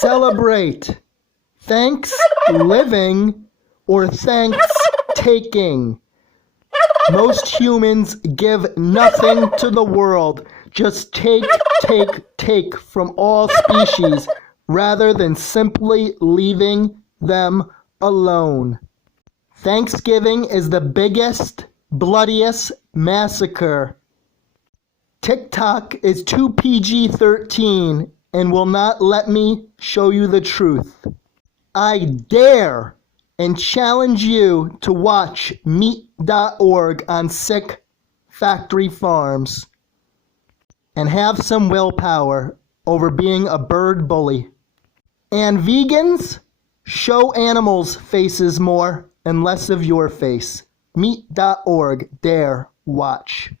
Celebrate. Thanks living or thanks taking. Most humans give nothing to the world. Just take from all species rather than simply leaving them alone. Thanksgiving is the biggest, bloodiest massacre. TikTok is too PG-13 and will not let me show you the truth. I dare and challenge you to watch meat.org on sick factory farms and have some willpower over being a bird bully. And vegans, show animals' faces more and less of your face. Meat.org, dare, watch.